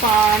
5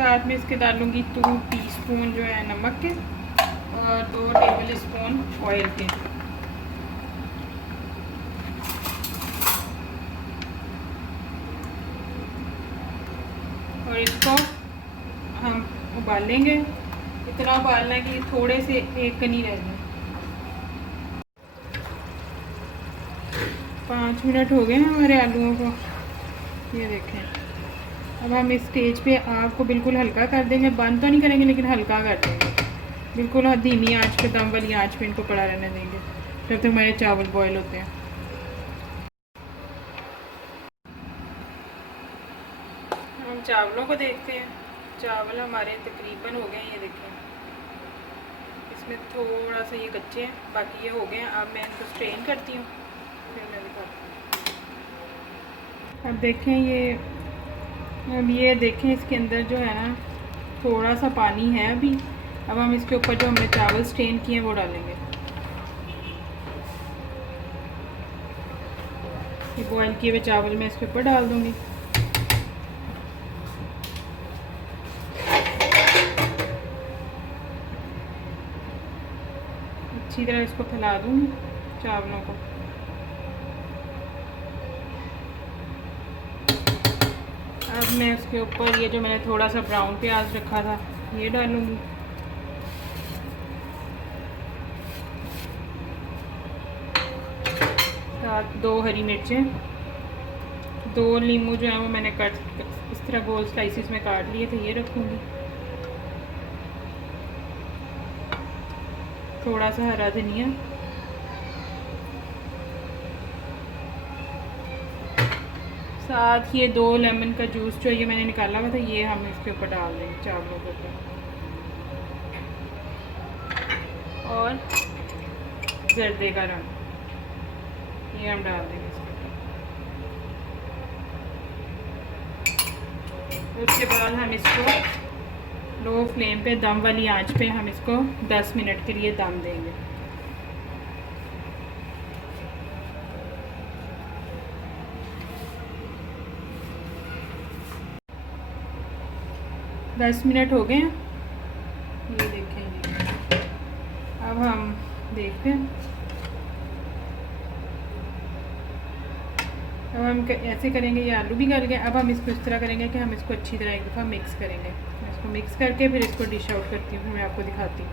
साथ में इसके डालूँगी 2 टीस्पून जो है नमक के और 2 टेबल स्पून ऑयल के। और इसको हम उबालेंगे, इतना उबालना है कि थोड़े से एक कनी रह जाए। 5 मिनट हो गए हैं हमारे आलूओं को, ये देखें। अब हम इस स्टेज पे आग को बिल्कुल हल्का कर देंगे, बंद तो नहीं करेंगे लेकिन हल्का कर देंगे, बिल्कुल धीमी आंच पे, दम वाली आंच पे इनको पड़ा रहने देंगे जब तक हमारे चावल बॉयल होते हैं। हम चावलों को देखते हैं। चावल हमारे तकरीबन हो गए हैं, ये देखें। इसमें थोड़ा सा ये कच्चे हैं, बाकी ये हो गए हैं। अब मैं इनको स्ट्रेन करती हूँ, फिर मैं दिखाती हूँ। अब देखें ये देखें इसके अंदर जो है ना थोड़ा सा पानी है अभी। अब हम इसके ऊपर जो हमने चावल स्ट्रेन किए हैं वो डालेंगे। ये बॉयल किए हुए चावल मैं इसके ऊपर डाल दूँगी। अच्छी तरह इसको फैला दूँगी चावलों को। अब मैं उसके ऊपर ये जो मैंने थोड़ा सा ब्राउन प्याज रखा था ये डालूँगी। साथ 2 हरी मिर्चें, 2 नींबू जो है वो मैंने कट इस तरह गोल स्लाइसिस में काट लिए थे, ये रखूँगी। थोड़ा सा हरा धनिया, साथ ये 2 लेमन का जूस जो ये मैंने निकाला हुआ था ये हम इसके ऊपर डाल देंगे चावलों के ऊपर। और जर्दे का रंग ये हम डाल देंगे इसके ऊपर। उसके बाद हम इसको लो फ्लेम पे दम वाली आंच पे हम इसको 10 मिनट के लिए दम देंगे। दस मिनट हो गए हैं, ये देखेंगे। अब हम देखते हैं। अब हम ऐसे करेंगे, ये आलू भी गल गए। अब हम इसको इस तरह करेंगे कि हम इसको अच्छी तरह एक दफ़ा मिक्स करेंगे। मैं इसको मिक्स करके फिर इसको डिश आउट करती हूँ, फिर मैं आपको दिखाती हूँ।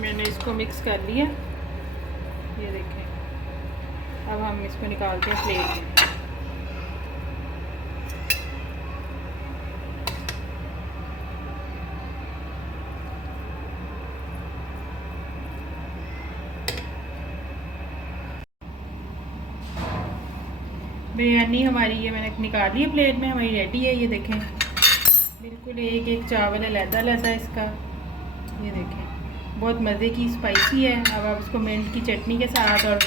मैंने इसको मिक्स कर लिया, ये देखें। अब हम इसको निकालते हैं प्लेट में। बिरयानी हमारी ये मैंने निकाल ली है प्लेट में, हमारी रेडी है। ये देखें, बिल्कुल एक एक चावल अलग-अलग इसका, ये देखें। बहुत मज़े की स्पाइसी है। अब आप इसको मिंट की चटनी के साथ और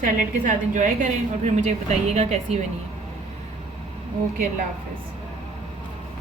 सैलड के साथ एंजॉय करें और फिर मुझे बताइएगा कैसी बनी है। ओके, अल्लाह हाफ़िज़।